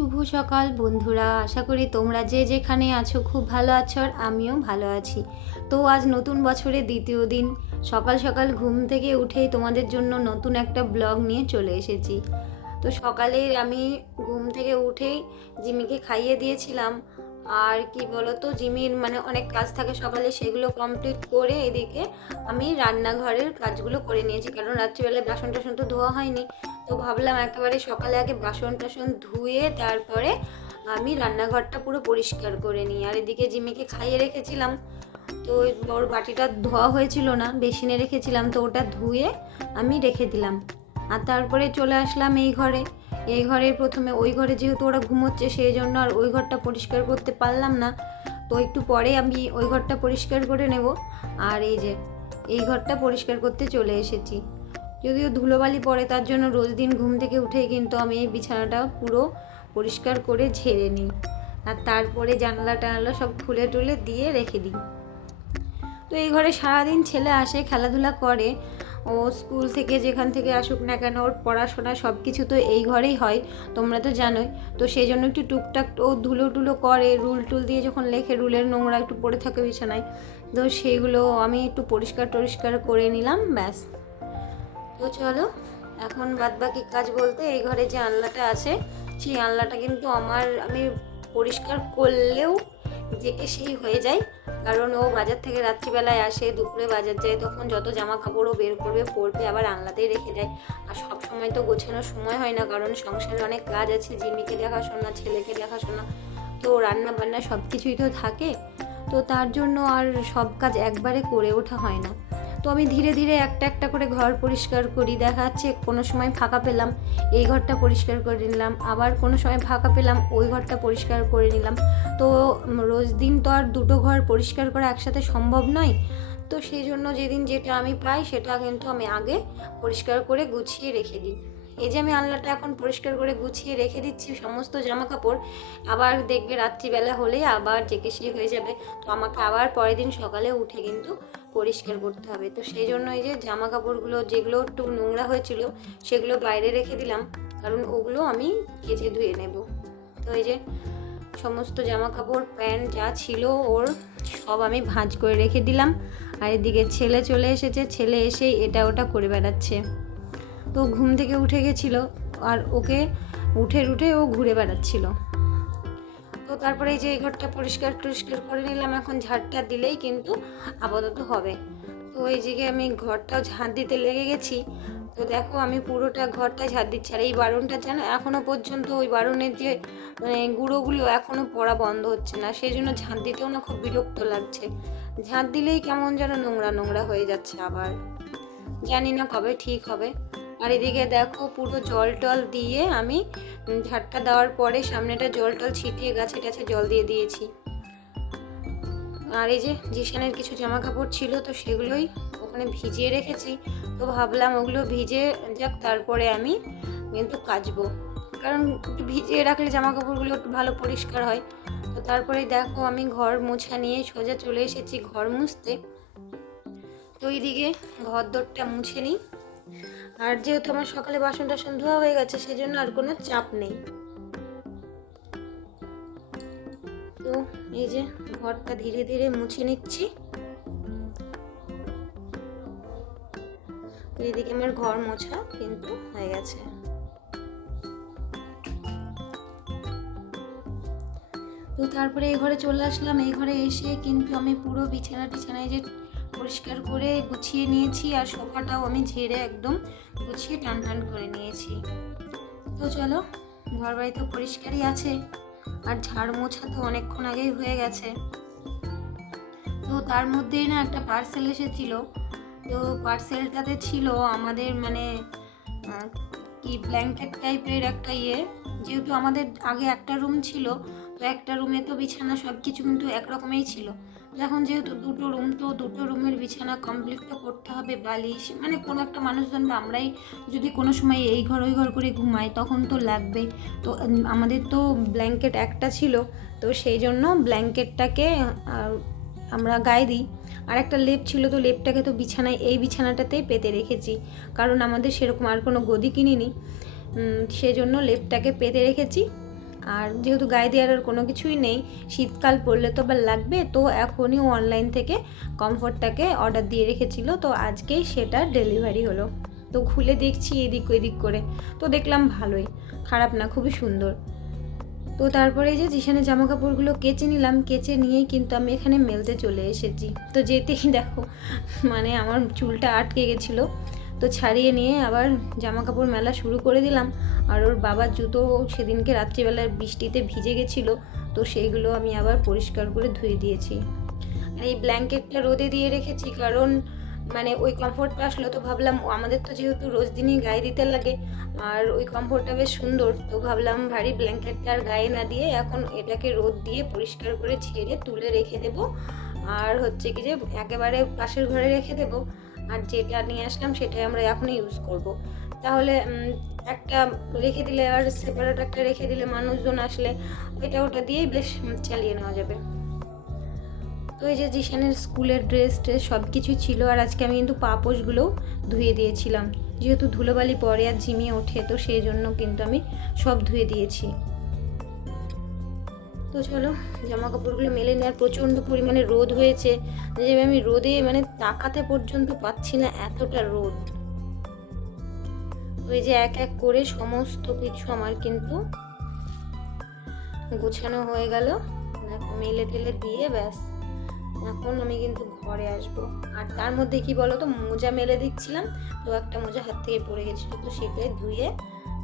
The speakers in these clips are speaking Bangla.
শুভ সকাল বন্ধুরা, আশা করি তোমরা যে যেখানে আছো খুব ভালো আছো আর আমিও ভালো আছি। তো আজ নতুন বছরের দ্বিতীয় দিন, সকাল সকাল ঘুম থেকে উঠেই তোমাদের জন্য নতুন একটা ব্লগ নিয়ে চলে এসেছি। তো সকালে আমি ঘুম থেকে উঠেই জিমিকে খাইয়ে দিয়েছিলাম। আর কি বলো তো, জিমির মানে অনেক কাজ থাকে সকালে, সেগুলো কমপ্লিট করে এদিকে আমি রান্নাঘরের কাজগুলো করে নিয়েছি, কারণ রাত্রিবেলায় বাসন টাসন তো ধোয়া হয়নি। তো ভাবলাম একেবারে সকালে আগে বাসন টাসন ধুয়ে তারপরে আমি রান্নাঘরটা পুরো পরিষ্কার করে নিই। আর এদিকে জিমিকে খাইয়ে রেখেছিলাম, তো ওর বাটিটা ধোয়া হয়েছিল না, বেসিনে রেখেছিলাম, তো ওটা ধুয়ে আমি রেখে দিলাম। আর তারপরে চলে আসলাম এই ঘরে। এই ঘরে প্রথমে ওই ঘরে যেহেতু ওরা ঘুমোচ্ছে সেই জন্য আর ওই ঘরটা পরিষ্কার করতে পারলাম না, তো একটু পরে আমি ওই ঘরটা পরিষ্কার করে নেব। আর এই যে এই ঘরটা পরিষ্কার করতে চলে এসেছি। যদিও ধুলোবালি পড়ে, তার জন্য রোজ দিন ঘুম থেকে উঠেই কিন্তু আমি এই বিছানাটা পুরো পরিষ্কার করে ঝেড়ে নিই। আর তারপরে জানালা টানালা সব খুলে টুলে দিয়ে রেখে দিই। তো এই ঘরে সারাদিন ছেলে আসে, খেলাধুলা করে, ও স্কুল থেকে যেখান থেকে আসুক না কেন ওর পড়াশোনা সব কিছু তো এই ঘরেই হয়, তোমরা তো জানোই। তো সেই জন্য একটু টুকটাক ও ধুলো টুলো করে, রুল টুল দিয়ে যখন লেখে, রুলের নোংরা একটু পড়ে থাকে বিছানায়, তো সেইগুলো আমি একটু পরিষ্কার টরিষ্কার করে নিলাম, ব্যাস। তো চলো, এখন বাদবাকি কাজ বলতে এই ঘরে যে আনলাটা আছে সেই আনলাটা কিন্তু আমি পরিষ্কার করলেও যে সেই হয়ে যায়, কারণ ও বাজার থেকে রাত্রিবেলায় আসে, দুপুরে বাজার যায়, তখন যত জামা কাপড়ও বের করবে পরবে আবার আনলাতেই রেখে দেয়। আর সব সময় তো গোছানোর সময় হয় না, কারণ সংসারে অনেক কাজ আছে, জিমিকে দেখাশোনা, ছেলেকে দেখাশোনা, তো রান্না বান্না সব কিছুই তো থাকে। তো তার জন্য আর সব কাজ একবারে করে ওঠা হয় না। তো আমি ধীরে ধীরে একটা একটা করে ঘর পরিষ্কার করি। দেখা যাচ্ছে কোনো সময় ফাঁকা পেলাম এই ঘরটা পরিষ্কার করে নিলাম, আবার কোনো সময় ফাঁকা পেলাম ওই ঘরটা পরিষ্কার করে নিলাম। তো রোজ দিন তো আর দুটো ঘর পরিষ্কার করা একসাথে সম্ভব নয়। তো সেই জন্য যেদিন যেটা আমি পাই সেটা কিন্তু আমি আগে পরিষ্কার করে গুছিয়ে রেখে দিই। এই যে আমি আলনাটা এখন পরিষ্কার করে গুছিয়ে রেখে দিচ্ছি সমস্ত জামা কাপড়, আবার দেখবে রাত্রিবেলা হলেই আবার জেকেশি হয়ে যাবে, তো আমাকে আবার পরের দিন সকালে উঠে কিন্তু পরিষ্কার করতে হবে। তো সেই জন্য এই যে জামা কাপড়গুলো যেগুলো একটু নোংরা হয়েছিল সেগুলো বাইরে রেখে দিলাম, কারণ ওগুলো আমি কেচে ধুয়ে নেব। তো এই যে সমস্ত জামা কাপড় প্যান্ট যা ছিল ওর সব আমি ভাঁজ করে রেখে দিলাম। আর এদিকে ছেলে চলে এসেছে, ছেলে এসেই এটা ওটা করে বেড়াচ্ছে। তো ঘুম থেকে উঠে গেছিল আর ওকে উঠে ও ঘুরে বেড়াচ্ছিল। তো তারপরে এই যে এই ঘরটা পরিষ্কার টরিষ্কার করে নিলাম, এখন ঝাড়টা দিলেই কিন্তু আপাতত হবে। তো এই দিকে আমি ঘরটাও ঝাড় দিতে লেগে গেছি। তো দেখো আমি পুরোটা ঘরটা ঝাড় দিচ্ছি, আর এই বারণটা জানো এখনও পর্যন্ত ওই বারণের যে মানে গুঁড়োগুলো এখনও পড়া বন্ধ হচ্ছে না, সেই জন্য ঝাড় দিতেও না খুব বিরক্ত লাগছে। ঝাড় দিলেই কেমন যেন নোংরা নোংরা হয়ে যাচ্ছে, আবার জানি না কবে ঠিক হবে। আর এদিকে দেখো পুরো জল টল দিয়ে আমি ঝাড়টা দেওয়ার পরে সামনেটা জল টল ছিটিয়ে গাছে টাছে জল দিয়ে দিয়েছি। আর এই যে জিশানের কিছু জামা কাপড় ছিল তো সেগুলোই ওখানে ভিজিয়ে রেখেছি, তো ভাবলাম ওগুলো ভিজে যাক তারপরে আমি কিন্তু কাচবো, কারণ ভিজিয়ে রাখলে জামা কাপড়গুলো একটু ভালো পরিষ্কার হয়। তো তারপরে দেখো আমি ঘর মোছা নিয়ে সোজা চলে এসেছি ঘর মুছতে। তো এইদিকে ঘর দরটা মুছে নিই, আর যেহেতু আমার সকালে বাসন টাসন ধোয়া হয়ে গেছে সেজন্য আর কোনো চাপ নেই। তো এই যে ঘরটা ধীরে ধীরে মুছে নিচ্ছি। তো এদিকে আমার ঘর মোছা কিন্তু হয়ে গেছে। তো তারপরে এই ঘরে চলে আসলাম। এই ঘরে এসে কিন্তু আমি পুরো বিছানা টিছানায় যে পরিষ্কার করে গুছিয়ে নিয়েছি, আর সোফাটাও আমি ঝেড়ে একদম গুছিয়ে টান টান করে নিয়েছি। তো চলো, ঘর বাড়ি তো পরিষ্কারই আছে, আর ঝাড় মোছা তো অনেকক্ষণ আগেই হয়ে গেছে। তো তার মধ্যেই না একটা পার্সেল এসেছিল। তো পার্সেলটাতে ছিল আমাদের মানে কি ব্ল্যাঙ্কেট টাইপের একটা যেহেতু আমাদের আগে একটা রুম ছিল, তো একটা রুমে তো বিছানা সব কিছু কিন্তু একরকমই ছিল। এখন যেহেতু দুটো রুম, তো দুটো রুমের বিছানা কমপ্লিট তো করতে হবে, বালিশ মানে কোনো একটা মানুষজন বা আমরাই যদি কোনো সময় এই ঘর ওই ঘর করে ঘুমাই তখন তো লাগবে। তো আমাদের তো ব্ল্যাঙ্কেট একটা ছিল, তো সেই জন্য ব্ল্যাঙ্কেটটাকে আমরা গায়ে দিই। আর একটা লেপ ছিল, তো লেপটাকে তো বিছানায় এই বিছানাটাতেই পেতে রেখেছি, কারণ আমাদের সেরকম আর কোনো গদি কিনিনি, সেজন্য লেপটাকে পেতে রেখেছি। আর যেহেতু গায়ে দেওয়ার আর কোনো কিছুই নেই, শীতকাল পড়লে তো আবার লাগবে, তো এখনই অনলাইন থেকে কমফোর্টটাকে অর্ডার দিয়ে রেখেছিল, তো আজকেই সেটা ডেলিভারি হলো। তো খুলে দেখছি এদিক ওইদিক করে, তো দেখলাম ভালোই, খারাপ না, খুবই সুন্দর। তো তারপরে যে জিশানের জামা কাপড়গুলো কেচে নিলাম, কেচে নিয়েই কিন্তু আমি এখানে মেলতে চলে এসেছি। তো যেতেই দেখো মানে আমার চুলটা আটকে গেছিলো, তো ছাড়িয়ে নিয়ে আবার জামা কাপড় মেলা শুরু করে দিলাম। আর ওর বাবার জুতো সেদিনকে রাত্রিবেলার বৃষ্টিতে ভিজে গেছিলো, তো সেইগুলো আমি আবার পরিষ্কার করে ধুয়ে দিয়েছি। আর এই ব্ল্যাঙ্কেটটা রোদে দিয়ে রেখেছি, কারণ মানে ওই কমফোর্টটা আসলো, তো ভাবলাম আমাদের তো যেহেতু রোজ দিনই গায়ে দিতে লাগে, আর ওই কমফোর্টটা বেশ সুন্দর, তো ভাবলাম ভারী ব্ল্যাঙ্কেটটা আর গায়ে না দিয়ে এখন এটাকে রোদ দিয়ে পরিষ্কার করে ঝেড়ে তুলে রেখে দেবো। আর হচ্ছে কি যে একেবারে পাশের ঘরে রেখে দেবো, আর যেটা নিয়ে আসলাম সেটাই আমরা এখনই ইউজ করব। তাহলে একটা রেখে দিলে আর সেপারেট একটা রেখে দিলে মানুষজন আসলে এটা ওটা দিয়েই বেশ চালিয়ে নেওয়া যাবে। তো এই যে জিশানের স্কুলের ড্রেস সব কিছুই ছিল, আর আজকে আমি কিন্তু পাপোশগুলোও ধুয়ে দিয়েছিলাম, যেহেতু ধুলোবালি পরে আর ঝিমিয়ে ওঠে, তো সেই জন্য কিন্তু আমি সব ধুয়ে দিয়েছি। তো চলো জামা কাপড়গুলো মেলে নেওয়ার, প্রচণ্ড পরিমাণে রোদ হয়েছে, যে আমি রোদে মানে তাকাতে পর্যন্ত পাচ্ছি না, এতটা রোদ। তো এই যে এক এক করে সমস্ত কিছু আমার কিন্তু গোছানো হয়ে গেল, মেলে টেলে দিয়ে ব্যাস এখন আমি কিন্তু ঘরে আসব। আর তার মধ্যে কি বলো তো, মোজা মেলে দিচ্ছিলাম, তো একটা মোজা হাত থেকে পড়ে গেছিলো, তো সেটাই ধুয়ে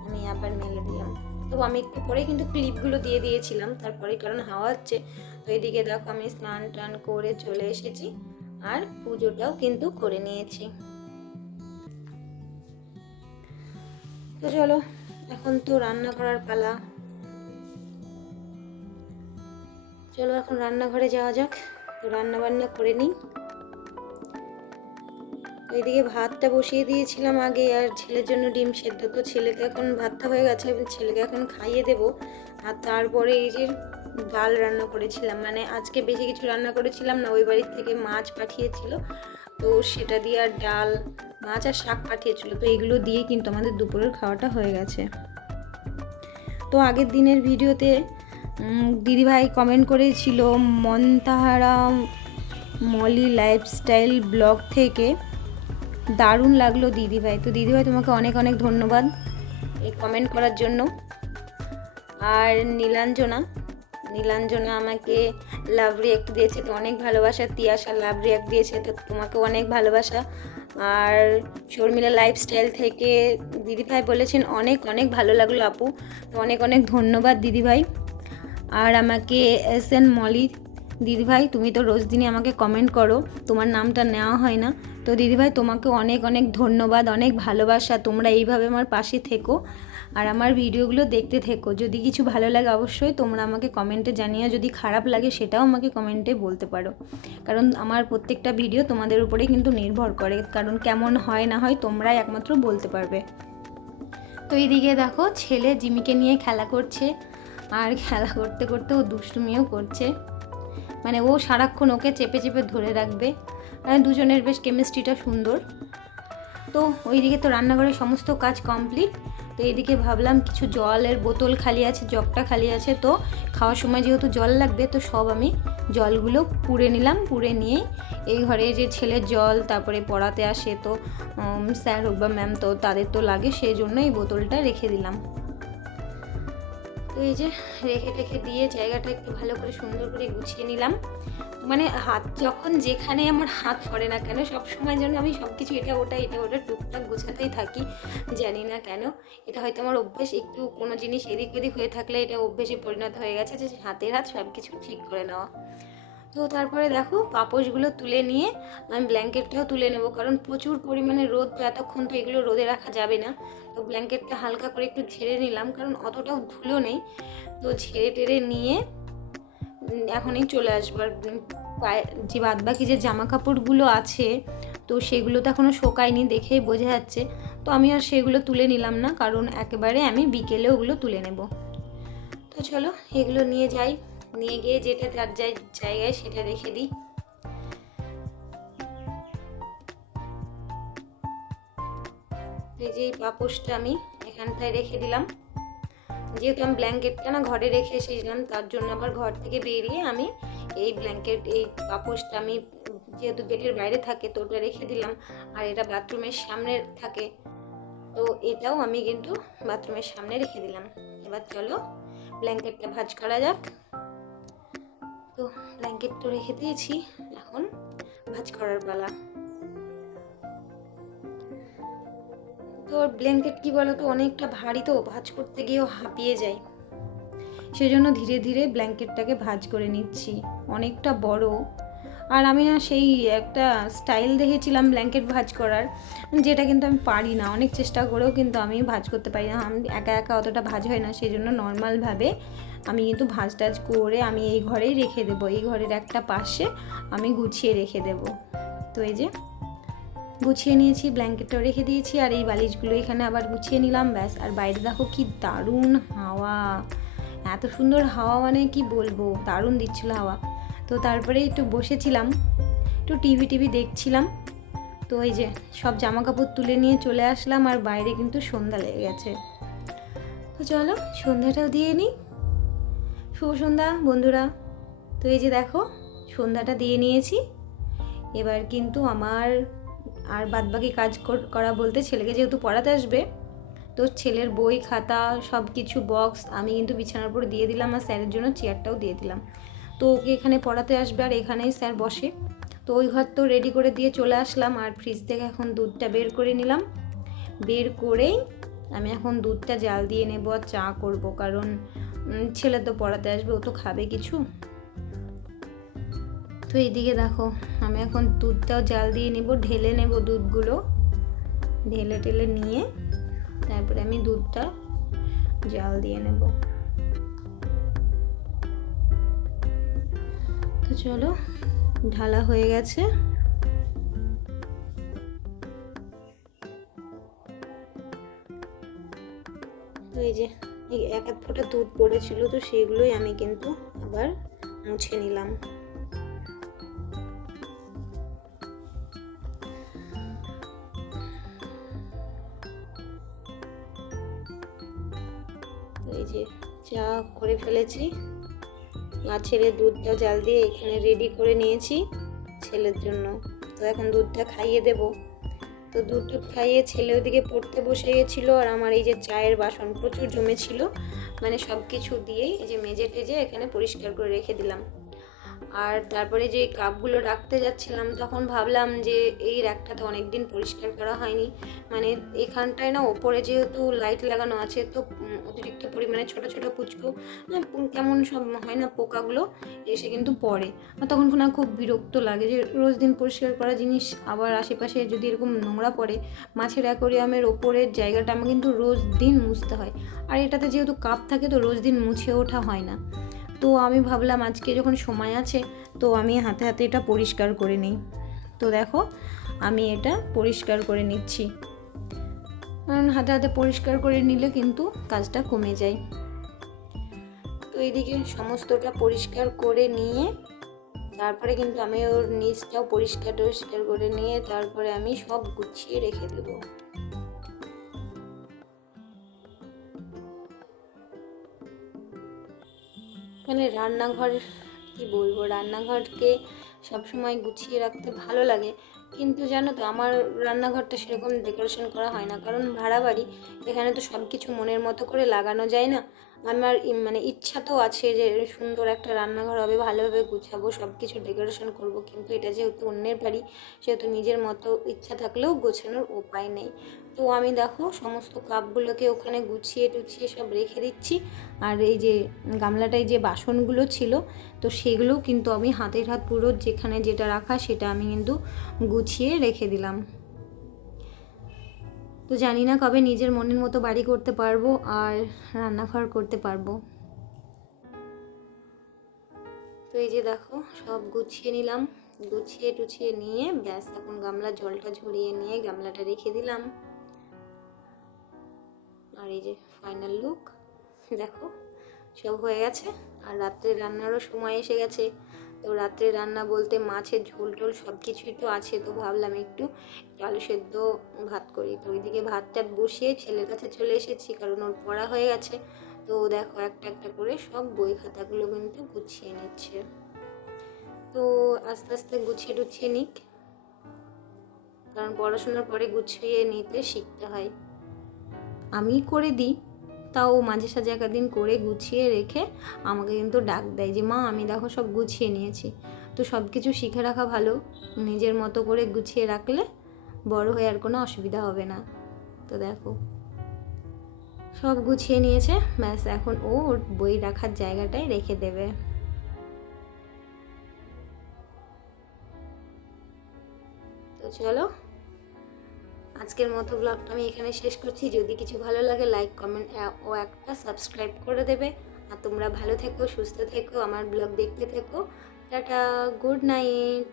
আমি আবার মেলে দিলাম। তো আমি একটু পরে কিন্তু ক্লিপগুলো দিয়ে দিয়েছিলাম তারপরে, কারণ হাওয়া হচ্ছে। তো এদিকে দেখো আমি স্নান টান করে চলে এসেছি, আর পুজোটাও কিন্তু করে নিয়েছি। তো চলো এখন তো রান্না করার পালা, চলো এখন রান্নাঘরে যাওয়া যাক, তো রান্না বান্না করে নিই। ওইদিকে ভাতটা বসিয়ে দিয়েছিলাম আগে, আর ছেলের জন্য ডিম সেদ্ধ, তো ছেলেকে এখন ভাতটা হয়ে গেছে, ছেলেকে এখন খাইয়ে দেবো। আর তারপরে এই যে ডাল রান্না করেছিলাম, মানে আজকে বেশি কিছু রান্না করেছিলাম না, ওই বাড়ির থেকে মাছ পাঠিয়েছিল, তো সেটা দিয়ে আর ডাল, মাছ আর শাক পাঠিয়েছিল, তো এগুলো দিয়ে কিন্তু আমাদের দুপুরের খাওয়াটা হয়ে গেছে। তো আগের দিনের ভিডিওতে দিদিভাই কমেন্ট করেছিল মন্তাহারা মলি লাইফস্টাইল ব্লগ থেকে, দারুণ লাগলো দিদিভাই। তো দিদিভাই তোমাকে অনেক অনেক ধন্যবাদ এই কমেন্ট করার জন্য। আর নীলাঞ্জনা আমাকে লাভ রিয়াক্ট দিয়েছে, তো অনেক ভালোবাসা। তিয়াশা লাভ রিয়াক্ট দিয়েছে, তো তোমাকেও অনেক ভালোবাসা। আর শর্মিলা লাইফস্টাইল থেকে দিদিভাই বলেছেন অনেক অনেক ভালো লাগলো আপু, তো অনেক অনেক ধন্যবাদ দিদিভাই। আর আমাকে SN মলি দিদিভাই, তুমি তো রোজ দিনই আমাকে কমেন্ট করো, তোমার নামটা নেওয়া হয় না, তো দিদিভাই তোমাকে অনেক অনেক ধন্যবাদ, অনেক ভালোবাসা। তোমরা এইভাবে আমার পাশে থেকো আর আমার ভিডিওগুলো দেখতে থেকো। যদি কিছু ভালো লাগে অবশ্যই তোমরা আমাকে কমেন্টে জানিও, যদি খারাপ লাগে সেটাও আমাকে কমেন্টে বলতে পারো, কারণ আমার প্রত্যেকটা ভিডিও তোমাদের উপরে কিন্তু নির্ভর করে, কারণ কেমন হয় না হয় তোমরাই একমাত্র বলতে পারবে। তো এইদিকে দেখো ছেলে জিমিকে নিয়ে খেলা করছে, আর খেলা করতে করতে ও দুষ্টুমিও করছে, মানে ও সারাক্ষণ ওকে চেপে চেপে ধরে রাখবে, মানে দুজনের বেশ কেমিস্ট্রিটা সুন্দর। তো ওইদিকে তো রান্নাঘরের সমস্ত কাজ কমপ্লিট। তো এইদিকে ভাবলাম কিছু জলের বোতল খালি আছে, জগটা খালি আছে, তো খাওয়ার সময় যেহেতু জল লাগবে, তো সব আমি জলগুলো পুড়ে নিলাম। পুড়ে নিয়ে এই ঘরে যে ছেলের জল তারপরে পড়াতে আসে, তো স্যার হোক বা ম্যাম, তো তাদের তো লাগে, সেই জন্য এই বোতলটা রেখে দিলাম। তো এই যে রেখে দিয়ে জায়গাটা একটু ভালো করে সুন্দর করে গুছিয়ে নিলাম। মানে হাত যখন যেখানে আমার হাত পড়ে না কেন, সব সময় যেন আমি সব কিছু এটা ওটা টুকটাক গোছাতেই থাকি, জানি না কেন। এটা হয়তো আমার অভ্যেস, একটু কোনো জিনিস এদিক ওদিক হয়ে থাকলে এটা অভ্যেসে পরিণত হয়ে গেছে, যে হাতের হাত সব কিছু ঠিক করে নেওয়া। তো তারপরে দেখো পাপোশগুলো তুলে নিয়ে আমি ব্ল্যাঙ্কেটটাও তুলে নেব, কারণ প্রচুর পরিমাণে রোদ, তো এতক্ষণ তো এগুলো রোদে রাখা যাবে না। তো ব্ল্যাঙ্কেটটা হালকা করে একটু ঝেড়ে নিলাম, কারণ অতটাও ধুলো নেই, তো ঝেড়ে টেড়ে নিয়ে এখনই চলে আসবার। যে বাদবাকি যে জামা কাপড়গুলো আছে, তো সেগুলো তো এখনও শোকায়নি, দেখেই বোঝা যাচ্ছে, তো আমি আর সেগুলো তুলে নিলাম না, কারণ একেবারে আমি বিকেলে ওগুলো তুলে নেব। তো চলো এগুলো নিয়ে যাই, নিয়ে গিয়ে যেটা যার জায়গায় সেটা রেখে দিই। এই যে পাপোশটা আমি এখানটায় রেখে দিলাম, যেহেতু আমি ব্ল্যাঙ্কেটটা না ঘরে রেখে এসেছিলাম, তার জন্য আবার ঘর থেকে বেরিয়ে আমি এই ব্ল্যাঙ্কেট, এই পাপোশটা আমি যেহেতু গেটের বাইরে থাকে তো ওটা রেখে দিলাম। আর এটা বাথরুমের সামনে থাকে, তো এটাও আমি কিন্তু বাথরুমের সামনে রেখে দিলাম। এবার চলো ব্ল্যাঙ্কেটটা ভাঁজ করা যাক। তো ব্ল্যাঙ্কেট তো রেখে দিয়েছি, এখন ভাঁজ করার পালা। তো ব্ল্যাঙ্কেট কি বলো তো, অনেকটা ভারী, তো ভাঁজ করতে গিয়েও হাঁপিয়ে যায়, সেজন্য ধীরে ধীরে ব্ল্যাঙ্কেটটাকে ভাঁজ করে নিচ্ছি। অনেকটা বড়, আর আমি না সেই একটা স্টাইল দেখেছিলাম ব্ল্যাঙ্কেট ভাঁজ করার, যেটা কিন্তু আমি পারি না। অনেক চেষ্টা করেও কিন্তু আমি ভাঁজ করতে পারি না, আমি একা একা অতটা ভাঁজ হয় না। সেই জন্য নর্মালভাবে আমি কিন্তু ভাঁজ টাজ করে আমি এই ঘরেই রেখে দেবো, এই ঘরের একটা পাশে আমি গুছিয়ে রেখে দেব। তো এই যে গুছিয়ে নিয়েছি, ব্ল্যাঙ্কেটটাও রেখে দিয়েছি, আর এই বালিশগুলো এখানে আবার গুছিয়ে নিলাম, ব্যাস। আর বাইরে দেখো কি দারুণ হাওয়া, এত সুন্দর হাওয়া, মানে কি বলবো, দারুণ দিচ্ছিল হাওয়া। তো তারপরে একটু বসেছিলাম, একটু টিভি দেখছিলাম। তো এই যে সব জামা কাপড় তুলে নিয়ে চলে আসলাম, আর বাইরে কিন্তু সন্ধ্যা লেগে গেছে। তো চলো সন্ধ্যাটাও দিয়ে নিই। শুভ সন্ধ্যা বন্ধুরা। তো এই যে দেখো সন্ধ্যাটা দিয়ে নিয়েছি। এবার কিন্তু আমার আর বাদবাকি কাজ করা বলতে, ছেলেকে যেহেতু পড়াতে আসবে, তো ছেলের বই খাতা সব কিছু বক্স আমি কিন্তু বিছানার উপর দিয়ে দিলাম, আর স্যারের জন্য চেয়ারটাও দিয়ে দিলাম। তো ওকে এখানে পড়াতে আসবে, আর এখানেই স্যার বসে। তো ওই ঘর তো রেডি করে দিয়ে চলে আসলাম, আর ফ্রিজ থেকে এখন দুধটা বের করে নিলাম। বের করেই আমি এখন দুধটা জাল দিয়ে নেবো আর চা করব, কারণ ছেলে তো পড়াতে আসবে, ও তো খাবে কিছু। তো এইদিকে দেখো আমি এখন দুধটাও জাল দিয়ে নেব, ঢেলে নেব দুধগুলো, ঢেলে টেলে নিয়ে তারপরে আমি দুধটা জাল দিয়ে নেব। তো চলো ঢালা হয়ে গেছে। তো এই যে এক এক ফোঁটা দুধ পড়েছিল, তো সেগুলোই আমি কিন্তু আবার মুছে নিলাম। এই যে চা করে ফেলেছি, আর ছেলের দুধটা জাল দিয়ে এখানে রেডি করে নিয়েছি ছেলের জন্য। তো এখন দুধটা খাইয়ে দেব। তো দুধ খাইয়ে ছেলে ওদিকে পড়তে বসে গেছিলো, আর আমার এই যে চায়ের বাসন প্রচুর জমেছিল, মানে সব কিছু দিয়েই এই যে মেজে টেজে এখানে পরিষ্কার করে রেখে দিলাম। আর তারপরে যে কাপগুলো রাখতে যাচ্ছিলাম, তখন ভাবলাম যে এই র্যাকটা তো অনেকদিন পরিষ্কার করা হয়নি, মানে এখানটায় না ওপরে যেহেতু লাইট লাগানো আছে, তো অতিরিক্ত পরিমাণে ছোট ছোট পুচকু কেমন সব হয় না, পোকাগুলো এসে কিন্তু পড়ে। আর তখন না খুব বিরক্ত লাগে যে রোজ দিন পরিষ্কার করা জিনিস আবার আশেপাশে যদি এরকম নোংরা পড়ে। মাছের অ্যাকোরিয়ামের ওপরের জায়গাটা আমার কিন্তু রোজ দিন মুছতে হয়, আর এটাতে যেহেতু কাপ থাকে তো রোজ দিন মুছে ওঠা হয় না। তো আমি ভাবলাম আজকে যখন সময় আছে তো আমি হাতে হাতে এটা পরিষ্কার করে নিই। তো দেখো আমি এটা পরিষ্কার করে নিচ্ছি, কারণ হাতে হাতে পরিষ্কার করে নিলে কিন্তু কাজটা কমে যায়। তো এইদিকে সমস্তটা পরিষ্কার করে নিয়ে তারপরে কিন্তু আমি ওর নিচটাও পরিষ্কার করে নিয়ে তারপরে আমি সব গুছিয়ে রেখে দেবো। মানে রান্নাঘর কি বলবো, রান্নাঘরকে সবসময় গুছিয়ে রাখতে ভালো লাগে, কিন্তু জানো তো আমার রান্নাঘরটা সেরকম ডেকোরেশন করা হয় না, কারণ ভাড়া বাড়ি, এখানে তো সব কিছু মনের মতো করে লাগানো যায় না। আমার মানে ইচ্ছা তো আছে যে সুন্দর একটা রান্নাঘর হবে, ভালোভাবে গুছাবো, সব কিছু ডেকোরেশন করব, কিন্তু এটা যেহেতু অন্যের বাড়ি, সেহেতু নিজের মতো ইচ্ছা থাকলেও গোছানোর উপায় নেই। তো আমি দেখো সমস্ত কাপগুলোকে ওখানে গুছিয়ে টুছিয়ে সব রেখে দিচ্ছি, আর এই যে গামলাটায় যে বাসনগুলো ছিল তো সেগুলোও কিন্তু আমি হাতের হাত পুরো যেখানে যেটা রাখা সেটা আমি কিন্তু গুছিয়ে রেখে দিলাম। তো জানি না কবে নিজের মনের মতো বাড়ি করতে পারবো আর রান্নাঘর করতে পারবো। তো এই যে দেখো সব গুছিয়ে নিলাম, গুছিয়ে টুছিয়ে নিয়ে ব্যাস এখন গামলার জলটা ঝরিয়ে নিয়ে গামলাটা রেখে দিলাম। আর এই যে ফাইনাল লুক দেখো সব হয়ে গেছে, আর রাত্রে রান্নারও সময় এসে গেছে। তো রাত্রে রান্না বলতে মাছের ঝোল টোল সব কিছুই তো আছে, তো ভাবলাম একটু আলু সেদ্ধ ভাত করি। তো ওইদিকে ভাত টাত বসিয়ে ছেলের কাছে চলে এসেছি, কারণ ওর পড়া হয়ে গেছে। তো দেখো একটা একটা করে সব বই খাতাগুলো কিন্তু গুছিয়ে নিচ্ছে। তো আস্তে আস্তে গুছিয়ে টুছিয়ে নিক, কারণ পড়াশোনার পরে গুছিয়ে নিতে শিখতে হয়। আমি করে দিই, তাও মাঝে সাঝে একদিন করে গুছিয়ে রেখে আমাকে কিন্তু ডাক দেয় যে মা আমি দেখো সব গুছিয়ে নিয়েছি। তো সব কিছু শিখে রাখা ভালো, নিজের মতো করে গুছিয়ে রাখলে বড় হয়ে আর কোনো অসুবিধা হবে না। তো দেখো সব গুছিয়ে নিয়েছে, ব্যাস এখন ও ওর বই রাখার জায়গাটায় রেখে দেবে। তো চলো আজকের মতো ব্লগটা আমি এখানে শেষ করছি। যদি কিছু ভালো লাগে লাইক কমেন্ট ও একটা সাবস্ক্রাইব করে দেবে। আর তোমরা ভালো থেকো, সুস্থ থেকো, আমার ব্লগ দেখতে থেকো। Tata, good night.